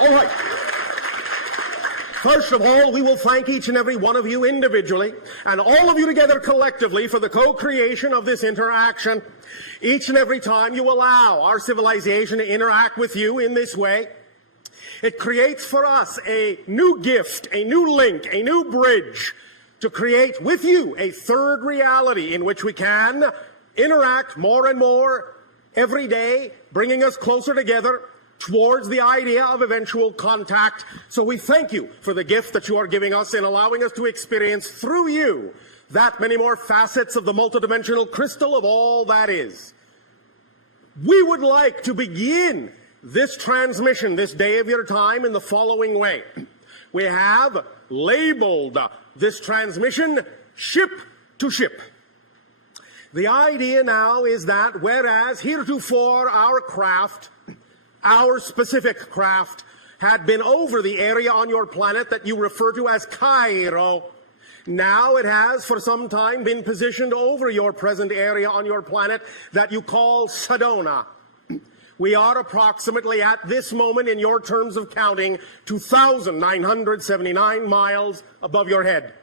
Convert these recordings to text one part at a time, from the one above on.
All right. First of all, we will thank each and every one of you individually and all of you together collectively for the co-creation of this interaction. Each and every time you allow our civilization to interact with you in this way, it creates for us a new gift, a new link, a new bridge to create with you a third reality in which we can interact more and more every day, bringing us closer together towards the idea of eventual contact. So we thank you for the gift that you are giving us in allowing us to experience through you that many more facets of the multidimensional crystal of all that is. We would like to begin this transmission, this day of your time, in the following way. We have labeled this transmission ship to ship. The idea now is that whereas heretofore our specific craft had been over the area on your planet that you refer to as Cairo, now it has for some time been positioned over your present area on your planet that you call Sedona. We are approximately at this moment, in your terms of counting, 2,979 miles above your head.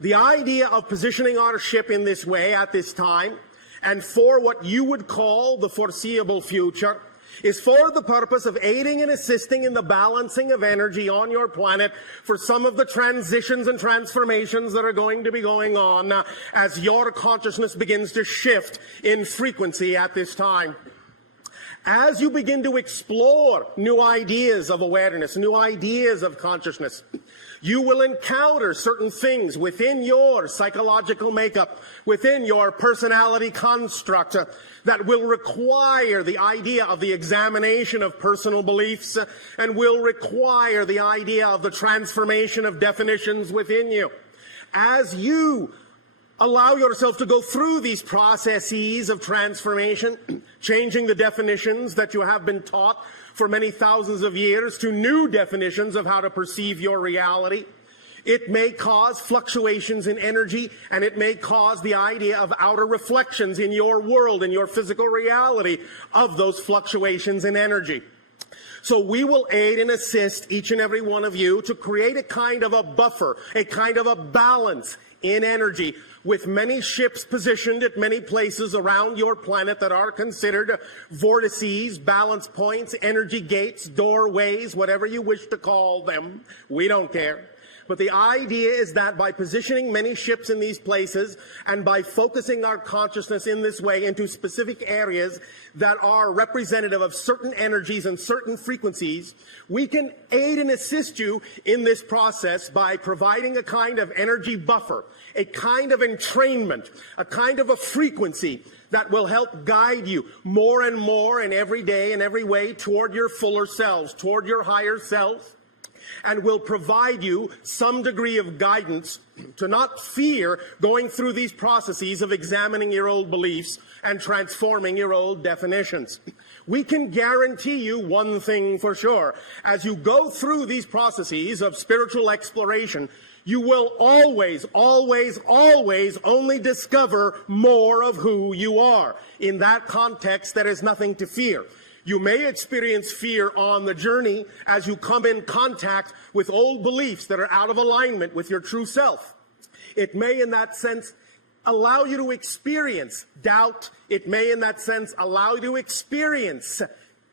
The idea of positioning our ship in this way at this time, and for what you would call the foreseeable future, is for the purpose of aiding and assisting in the balancing of energy on your planet for some of the transitions and transformations that are going to be going on as your consciousness begins to shift in frequency at this time. As you begin to explore new ideas of awareness, new ideas of consciousness, you will encounter certain things within your psychological makeup, within your personality construct, that will require the idea of the examination of personal beliefs and will require the idea of the transformation of definitions within you. As you allow yourself to go through these processes of transformation, changing the definitions that you have been taught for many thousands of years to new definitions of how to perceive your reality, it may cause fluctuations in energy, and it may cause the idea of outer reflections in your world, in your physical reality of those fluctuations in energy. So we will aid and assist each and every one of you to create a kind of a buffer, a kind of a balance in energy, with many ships positioned at many places around your planet that are considered vortices, balance points, energy gates, doorways, whatever you wish to call them. We don't care. But the idea is that by positioning many ships in these places and by focusing our consciousness in this way into specific areas that are representative of certain energies and certain frequencies, we can aid and assist you in this process by providing a kind of energy buffer, a kind of entrainment, a kind of a frequency that will help guide you more and more in every day and every way toward your fuller selves, toward your higher selves, and will provide you some degree of guidance to not fear going through these processes of examining your old beliefs and transforming your old definitions. We can guarantee you one thing for sure. As you go through these processes of spiritual exploration, you will always, always, always only discover more of who you are. In that context, there is nothing to fear. You may experience fear on the journey as you come in contact with old beliefs that are out of alignment with your true self. It may, in that sense, allow you to experience doubt. It may, in that sense, allow you to experience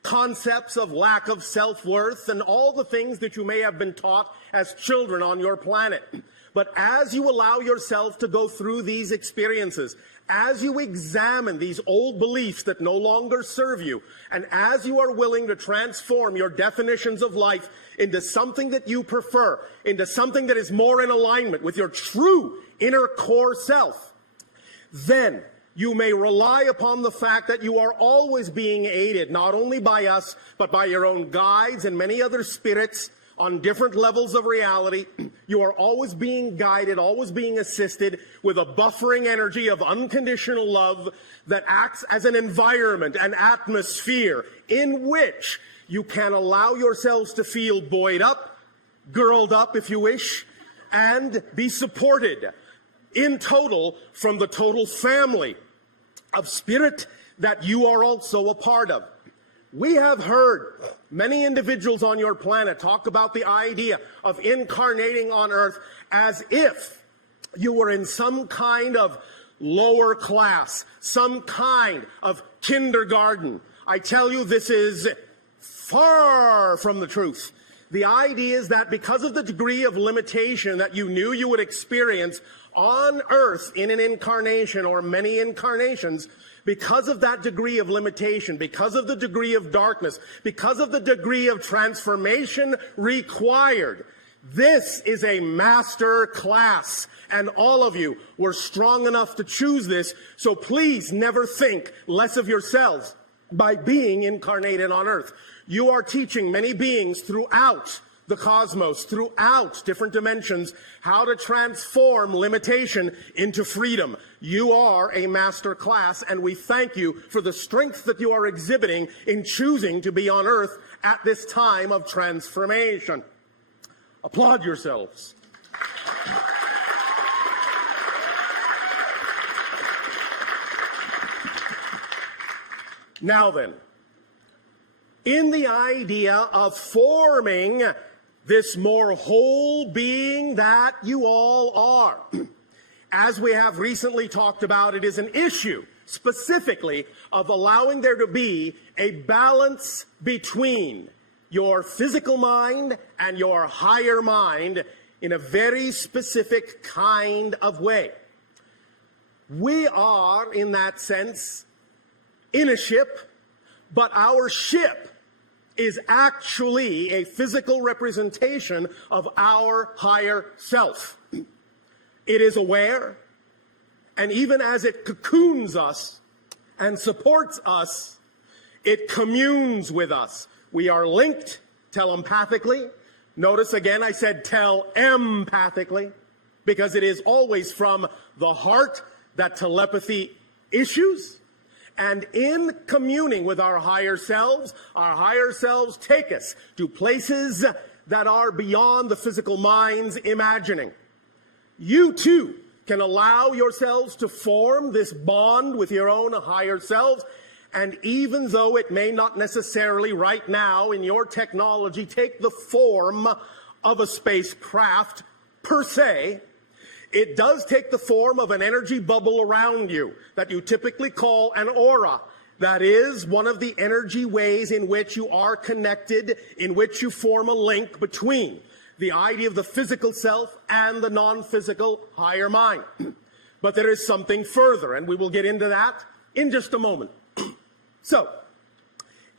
concepts of lack of self-worth and all the things that you may have been taught as children on your planet. But as you allow yourself to go through these experiences, as you examine these old beliefs that no longer serve you, and as you are willing to transform your definitions of life into something that you prefer, into something that is more in alignment with your true inner core self, then you may rely upon the fact that you are always being aided, not only by us, but by your own guides and many other spirits on different levels of reality. You are always being guided, always being assisted with a buffering energy of unconditional love that acts as an environment, an atmosphere in which you can allow yourselves to feel buoyed up, girled up if you wish, and be supported in total from the total family of spirit that you are also a part of. We have heard Many individuals on your planet talk about the idea of incarnating on Earth as if you were in some kind of lower class, some kind of kindergarten. I tell you, this is far from the truth. The idea is that because of the degree of limitation that you knew you would experience on Earth in an incarnation or many incarnations, because of that degree of limitation, because of the degree of darkness, because of the degree of transformation required, this is a master class, and all of you were strong enough to choose this, so please never think less of yourselves by being incarnated on Earth. You are teaching many beings throughout the cosmos, throughout different dimensions, how to transform limitation into freedom. You are a master class, and we thank you for the strength that you are exhibiting in choosing to be on Earth at this time of transformation. Applaud yourselves. Now then, in the idea of forming this more whole being that you all are, as we have recently talked about, it is an issue specifically of allowing there to be a balance between your physical mind and your higher mind in a very specific kind of way. We are, in that sense, in a ship, but our ship is actually a physical representation of our higher self. It is aware, and even as it cocoons us and supports us, it communes with us. We are linked telepathically. Notice again I said telepathically, because it is always from the heart that telepathy issues. And in communing with our higher selves take us to places that are beyond the physical mind's imagining. You too can allow yourselves to form this bond with your own higher selves, and even though it may not necessarily right now in your technology take the form of a spacecraft per se, it does take the form of an energy bubble around you that you typically call an aura. That is one of the energy ways in which you are connected, in which you form a link between the idea of the physical self and the non-physical higher mind. But there is something further, and we will get into that in just a moment. So,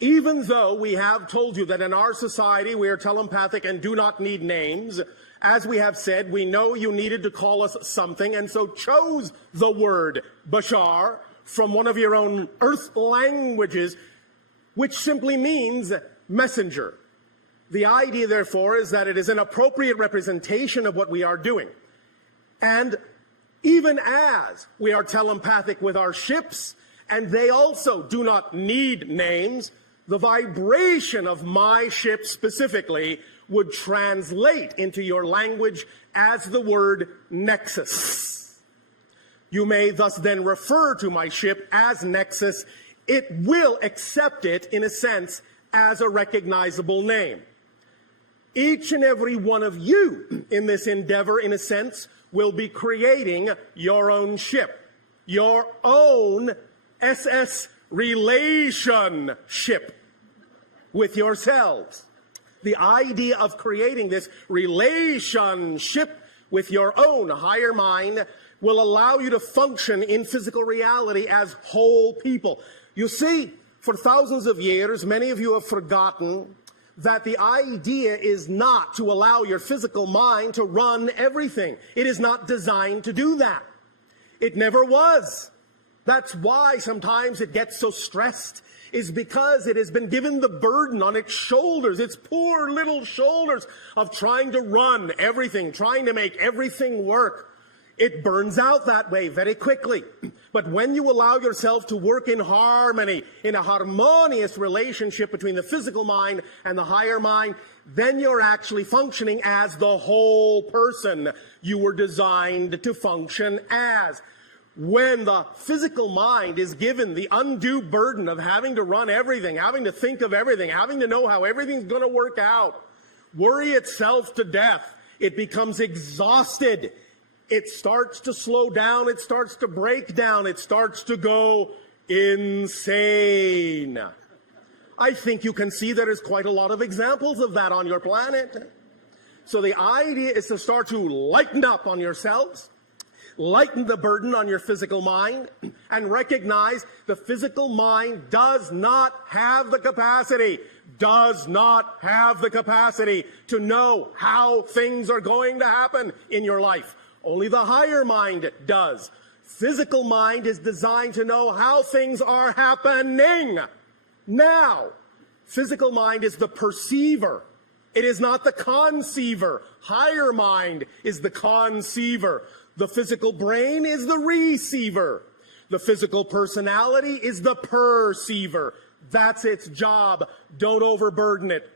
even though we have told you that in our society we are telepathic and do not need names, as we have said, we know you needed to call us something, and so chose the word Bashar from one of your own Earth languages, which simply means messenger. The idea, therefore, is that it is an appropriate representation of what we are doing. And even as we are telepathic with our ships, and they also do not need names, the vibration of my ship specifically would translate into your language as the word Nexus. You may thus then refer to my ship as Nexus. It will accept it, in a sense, as a recognizable name. Each and every one of you in this endeavor, in a sense, will be creating your own ship, your own SS relationship with yourselves. The idea of creating this relationship with your own higher mind will allow you to function in physical reality as whole people. You see, for thousands of years, many of you have forgotten that the idea is not to allow your physical mind to run everything. It is not designed to do that. It never was. That's why sometimes it gets so stressed, is because it has been given the burden on its shoulders, its poor little shoulders, of trying to run everything, trying to make everything work. It burns out that way very quickly. But when you allow yourself to work in harmony, in a harmonious relationship between the physical mind and the higher mind, then you're actually functioning as the whole person you were designed to function as. when the physical mind is given the undue burden of having to run everything, having to think of everything, having to know how everything's going to work out, worry itself to death, it becomes exhausted. It starts to slow down. It starts to break down. It starts to go insane. I think you can see there is quite a lot of examples of that on your planet. So the idea is to start to lighten up on yourselves, lighten the burden on your physical mind, and recognize the physical mind does not have the capacity to know how things are going to happen in your life. Only the higher mind does. Physical mind is designed to know how things are happening now. Physical mind is the perceiver. It is not the conceiver. Higher mind is the conceiver. The physical brain is the receiver. The physical personality is the perceiver. That's its job. Don't overburden it.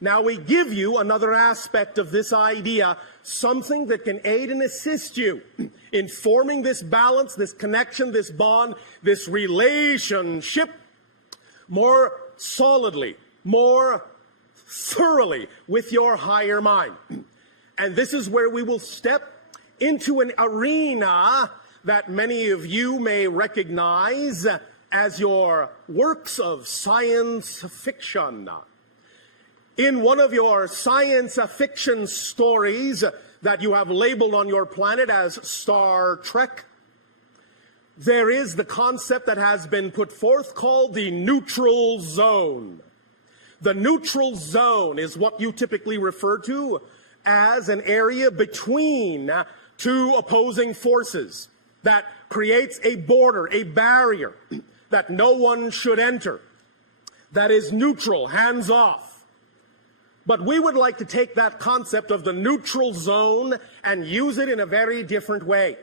Now we give you another aspect of this idea, something that can aid and assist you in forming this balance, this connection, this bond, this relationship more solidly, more thoroughly with your higher mind. And this is where we will step into an arena that many of you may recognize as your works of science fiction. In one of your science fiction stories that you have labeled on your planet as Star Trek, there is the concept that has been put forth called the neutral zone. The neutral zone is what you typically refer to as an area between two opposing forces that creates a border, a barrier that no one should enter, that is neutral, hands off. But we would like to take that concept of the neutral zone and use it in a very different way.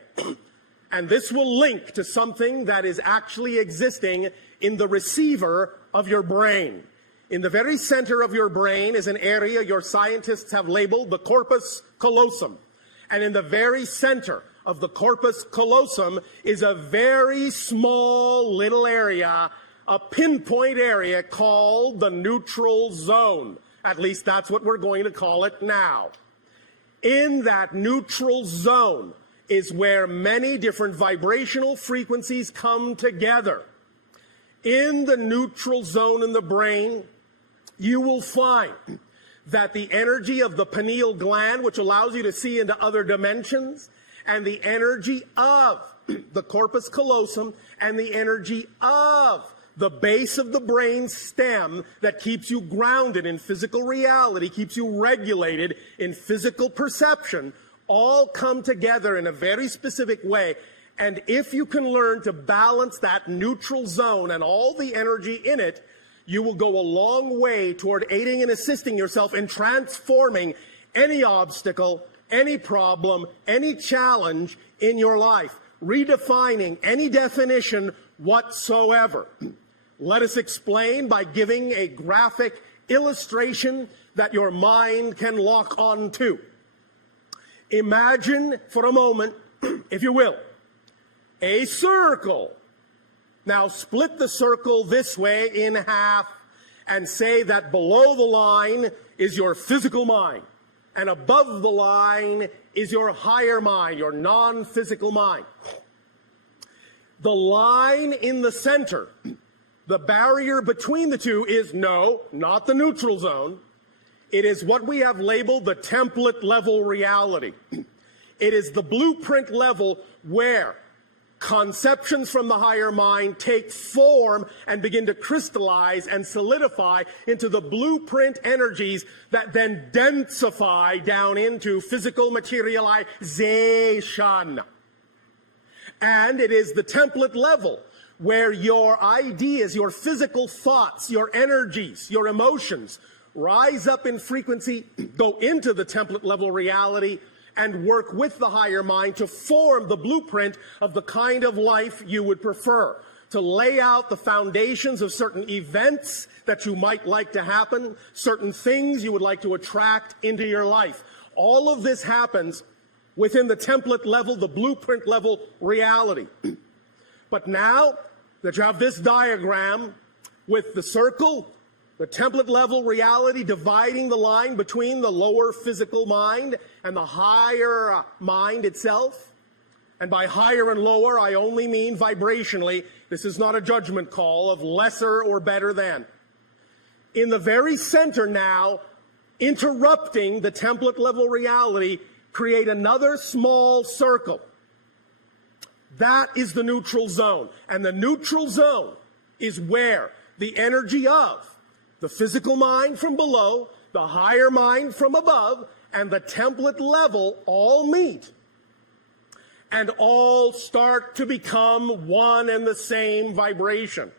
And this will link to something that is actually existing in the receiver of your brain. In the very center of your brain is an area your scientists have labeled the corpus callosum. And in the very center of the corpus callosum is a very small little area, a pinpoint area called the neutral zone. At least that's what we're going to call it now. In that neutral zone is where many different vibrational frequencies come together. In the neutral zone in the brain, you will find that the energy of the pineal gland, which allows you to see into other dimensions, and the energy of the corpus callosum, and the energy of the base of the brain stem that keeps you grounded in physical reality, keeps you regulated in physical perception, all come together in a very specific way. And if you can learn to balance that neutral zone and all the energy in it, you will go a long way toward aiding and assisting yourself in transforming any obstacle, any problem, any challenge in your life, redefining any definition whatsoever. Let us explain by giving a graphic illustration that your mind can lock on to. Imagine for a moment, if you will, a circle. Now split the circle this way in half and say that below the line is your physical mind, and above the line is your higher mind, your non-physical mind. The line in the center, the barrier between the two, is not the neutral zone. It is what we have labeled the template level reality. It is the blueprint level where conceptions from the higher mind take form and begin to crystallize and solidify into the blueprint energies that then densify down into physical materialization. And it is the template level where your ideas, your physical thoughts, your energies, your emotions rise up in frequency, go into the template level reality, and work with the higher mind to form the blueprint of the kind of life you would prefer, to lay out the foundations of certain events that you might like to happen, certain things you would like to attract into your life. All of this happens within the template level, the blueprint level reality. But now that you have this diagram with the circle, the template level reality dividing the line between the lower physical mind and the higher mind itself, and by higher and lower, I only mean vibrationally. This is not a judgment call of lesser or better than. In the very center now, interrupting the template level reality, create another small circle. That is the neutral zone. And the neutral zone is where the energy of the physical mind from below, the higher mind from above, and the template level all meet and all start to become one and the same vibration.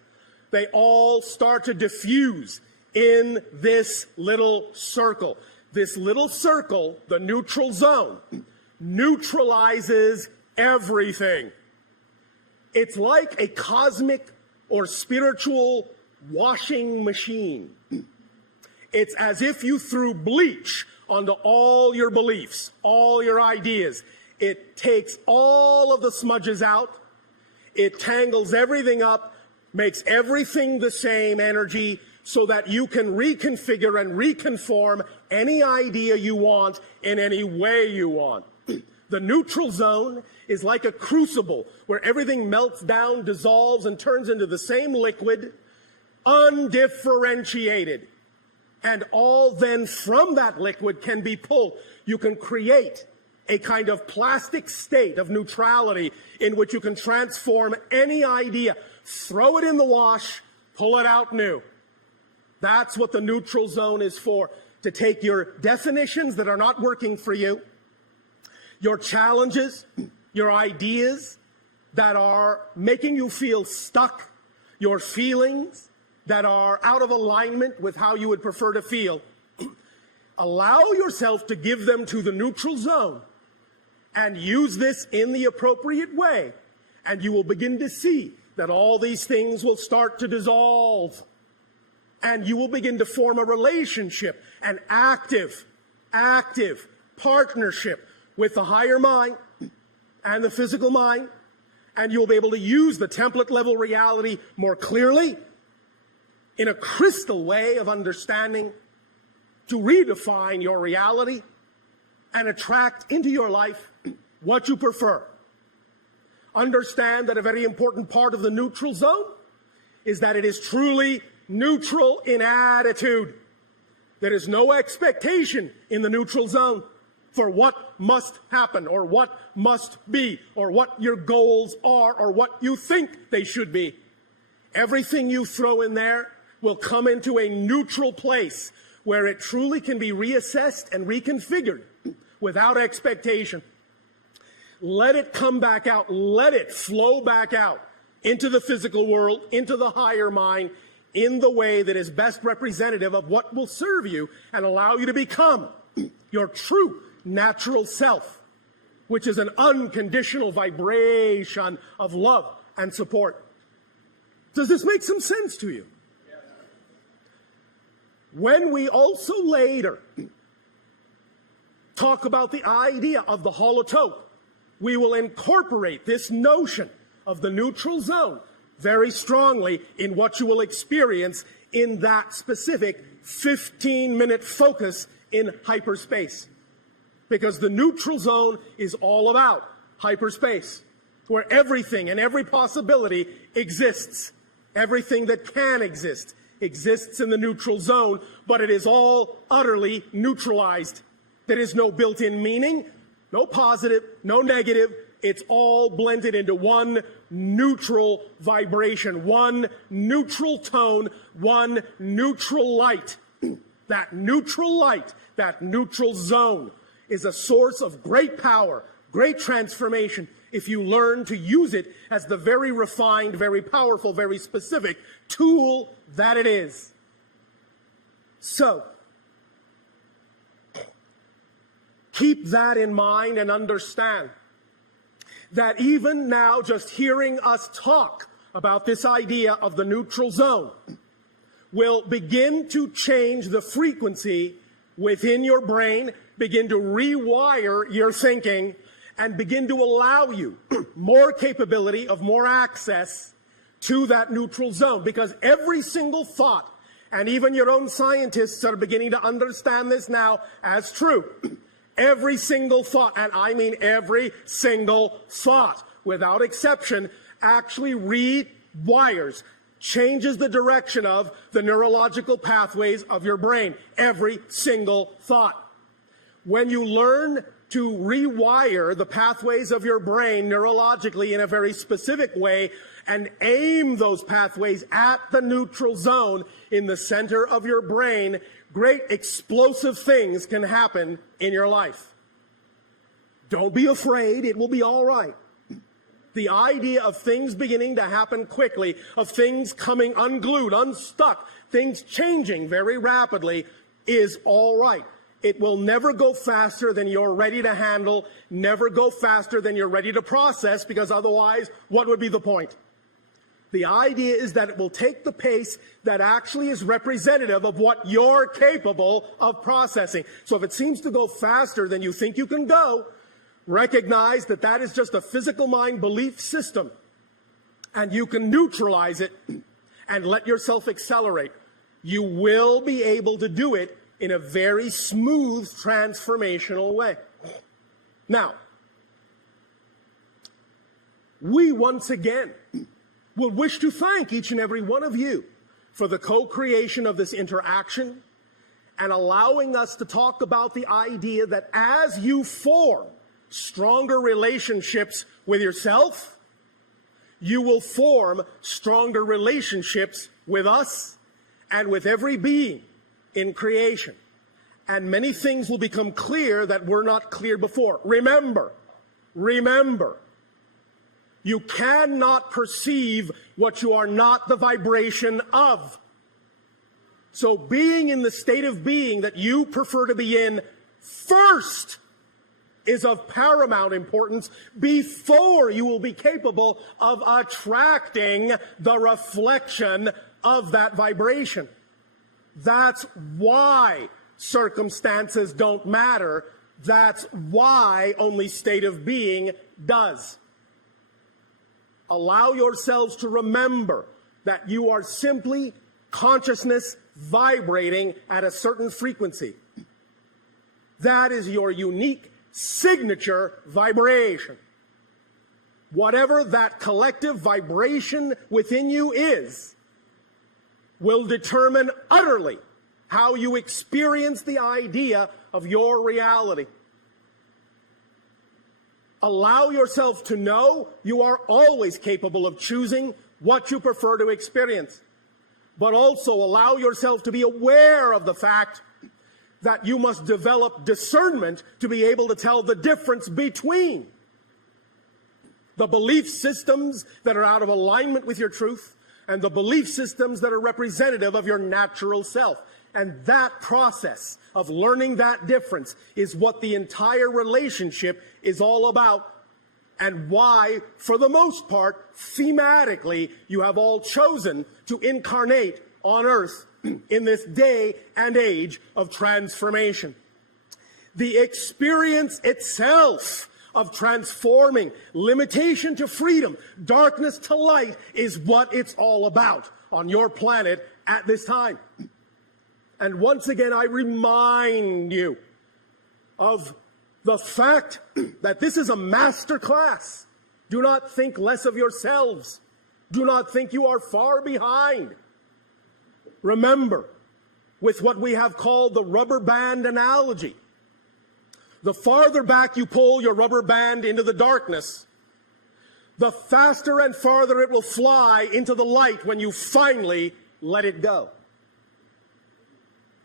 They all start to diffuse in this little circle. This little circle, the neutral zone, neutralizes everything. It's like a cosmic or spiritual washing machine. It's as if you threw bleach onto all your beliefs, all your ideas. It takes all of the smudges out. It tangles everything up, makes everything the same energy so that you can reconfigure and reconform any idea you want in any way you want. The neutral zone is like a crucible where everything melts down, dissolves, and turns into the same liquid, undifferentiated. And all then from that liquid can be pulled. You can create a kind of plastic state of neutrality in which you can transform any idea, throw it in the wash, pull it out new. That's what the neutral zone is for, to take your definitions that are not working for you, your challenges, your ideas that are making you feel stuck, your feelings that are out of alignment with how you would prefer to feel. Allow yourself to give them to the neutral zone and use this in the appropriate way, and you will begin to see that all these things will start to dissolve, and you will begin to form a relationship, an active partnership with the higher mind and the physical mind, and you'll be able to use the template level reality more clearly in a crystal way of understanding to redefine your reality and attract into your life what you prefer. Understand that a very important part of the neutral zone is that it is truly neutral in attitude. There is no expectation in the neutral zone for what must happen or what must be or what your goals are or what you think they should be. Everything you throw in there will come into a neutral place where it truly can be reassessed and reconfigured without expectation. Let it come back out. Let it flow back out into the physical world, into the higher mind, in the way that is best representative of what will serve you and allow you to become your true natural self, which is an unconditional vibration of love and support. Does this make some sense to you? When we also later talk about the idea of the holotope, we will incorporate this notion of the neutral zone very strongly in what you will experience in that specific 15-minute focus in hyperspace. Because the neutral zone is all about hyperspace, where everything and every possibility exists. Everything that can exist exists in the neutral zone, but it is all utterly neutralized. There is no built-in meaning, no positive, no negative. It's all blended into one neutral vibration, one neutral tone, one neutral light. That neutral light, that neutral zone is a source of great power, great transformation, if you learn to use it as the very refined, very powerful, very specific tool that it is. So, keep that in mind and understand that even now, just hearing us talk about this idea of the neutral zone will begin to change the frequency within your brain, begin to rewire your thinking, and begin to allow you more capability of more access to that neutral zone. Because every single thought, and even your own scientists are beginning to understand this now as true, every single thought, and I mean every single thought, without exception, actually rewires, changes the direction of the neurological pathways of your brain. Every single thought. When you learn to rewire the pathways of your brain neurologically in a very specific way and aim those pathways at the neutral zone in the center of your brain, great explosive things can happen in your life. Don't be afraid. It will be all right. The idea of things beginning to happen quickly, of things coming unglued, unstuck, things changing very rapidly is all right. It will never go faster than you're ready to handle, never go faster than you're ready to process, because otherwise, what would be the point? The idea is that it will take the pace that actually is representative of what you're capable of processing. So if it seems to go faster than you think you can go, recognize that that is just a physical mind belief system, and you can neutralize it and let yourself accelerate. You will be able to do it in a very smooth, transformational way. Now, we once again will wish to thank each and every one of you for the co-creation of this interaction and allowing us to talk about the idea that as you form stronger relationships with yourself, you will form stronger relationships with us and with every being in creation. And many things will become clear that were not clear before. Remember, you cannot perceive what you are not the vibration of. So being in the state of being that you prefer to be in first is of paramount importance before you will be capable of attracting the reflection of that vibration. That's why circumstances don't matter. That's why only state of being does. Allow yourselves to remember that you are simply consciousness vibrating at a certain frequency. That is your unique signature vibration. Whatever that collective vibration within you is, will determine utterly how you experience the idea of your reality. Allow yourself to know you are always capable of choosing what you prefer to experience, but also allow yourself to be aware of the fact that you must develop discernment to be able to tell the difference between the belief systems that are out of alignment with your truth and the belief systems that are representative of your natural self. And that process of learning that difference is what the entire relationship is all about, and why, for the most part, thematically, you have all chosen to incarnate on Earth in this day and age of transformation. The experience itself of transforming limitation to freedom, darkness to light, is what it's all about on your planet at this time. And once again, I remind you of the fact that this is a master class. Do not think less of yourselves. Do not think you are far behind. Remember, with what we have called the rubber band analogy, the farther back you pull your rubber band into the darkness, the faster and farther it will fly into the light when you finally let it go.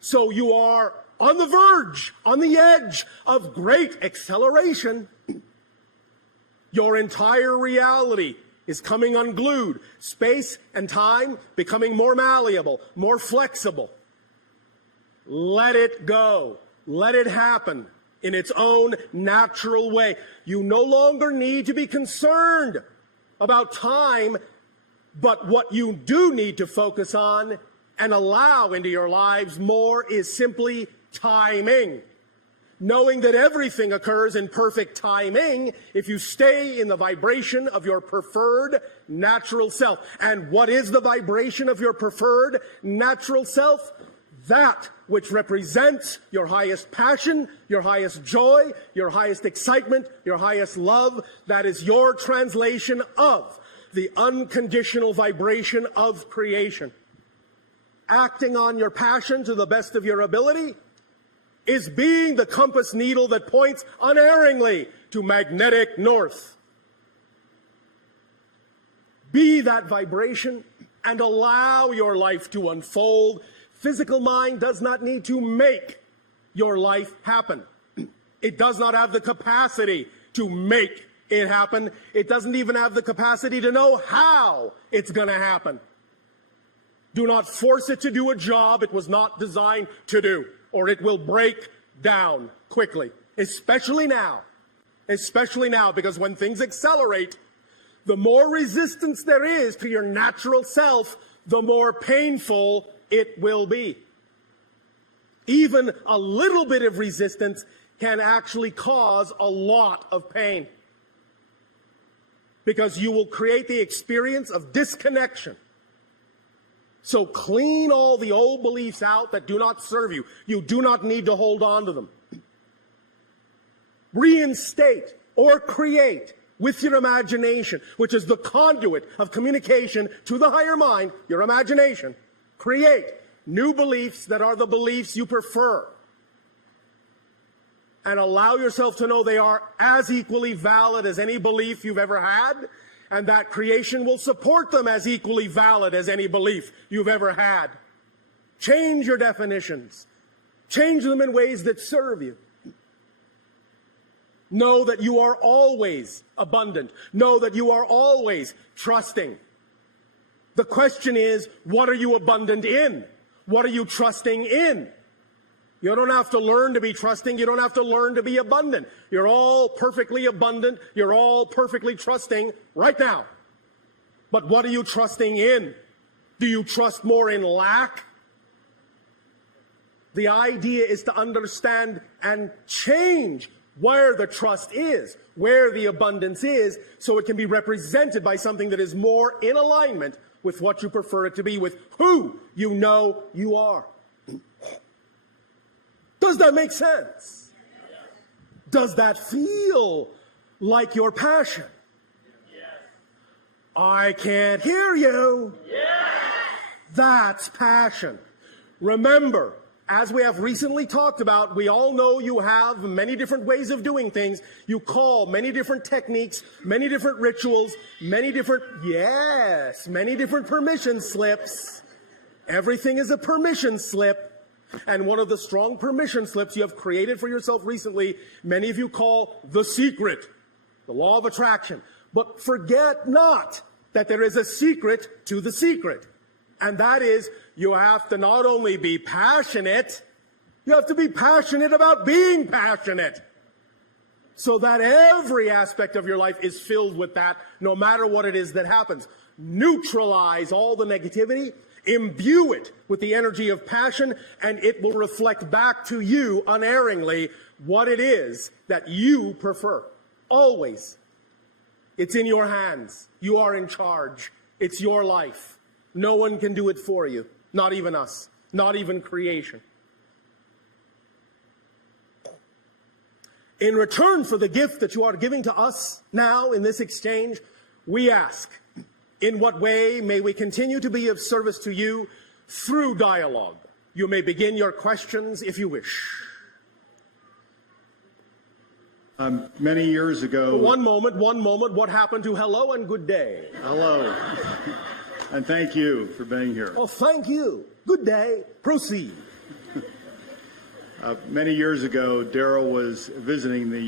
So you are on the verge, on the edge of great acceleration. Your entire reality is coming unglued. Space and time becoming more malleable, more flexible. Let it go. Let it happen in its own natural way. You no longer need to be concerned about time, but what you do need to focus on and allow into your lives more is simply timing. knowing that everything occurs in perfect timing if you stay in the vibration of your preferred natural self. And what is the vibration of your preferred natural self? That which represents your highest passion, your highest joy, your highest excitement, your highest love. That is your translation of the unconditional vibration of creation. Acting on your passion to the best of your ability is being the compass needle that points unerringly to magnetic north. Be that vibration and allow your life to unfold. Physical mind does not need to make your life happen. It does not have the capacity to make it happen. It doesn't even have the capacity to know how it's going to happen. Do not force it to do a job it was not designed to do, or it will break down quickly, especially now, because when things accelerate, the more resistance there is to your natural self, the more painful it will be. Even a little bit of resistance can actually cause a lot of pain, because you will create the experience of disconnection. So clean all the old beliefs out that do not serve you. You do not need to hold on to them. Reinstate or create with your imagination, which is the conduit of communication to the higher mind, your imagination. Create new beliefs that are the beliefs you prefer. And allow yourself to know they are as equally valid as any belief you've ever had, and that creation will support them as equally valid as any belief you've ever had. Change your definitions. Change them in ways that serve you. Know that you are always abundant. Know that you are always trusting. The question is, what are you abundant in? What are you trusting in? You don't have to learn to be trusting. You don't have to learn to be abundant. You're all perfectly abundant. You're all perfectly trusting right now. But what are you trusting in? Do you trust more in lack? The idea is to understand and change where the trust is, where the abundance is, so it can be represented by something that is more in alignment with what you prefer it to be, with who you know you are. Does that make sense? Does that feel like your passion? Yes. I can't hear you. Yes. That's passion. Remember, as we have recently talked about, we all know you have many different ways of doing things. You call many different techniques, many different rituals, many different permission slips. Everything is a permission slip. And one of the strong permission slips you have created for yourself recently, many of you call the secret, the law of attraction. But forget not that there is a secret to the secret. And that is, you have to not only be passionate, you have to be passionate about being passionate. So that every aspect of your life is filled with that, no matter what it is that happens. Neutralize all the negativity. Imbue it with the energy of passion, and it will reflect back to you unerringly what it is that you prefer. Always. It's in your hands. You are in charge. It's your life. No one can do it for you. Not even us. Not even creation. In return for the gift that you are giving to us now in this exchange, we ask, in what way may we continue to be of service to you through dialogue? You may begin your questions if you wish. Many years ago... One moment. What happened to hello and good day? Hello. And thank you for being here. Oh, thank you. Good day. Proceed. Many years ago, Daryl was visiting the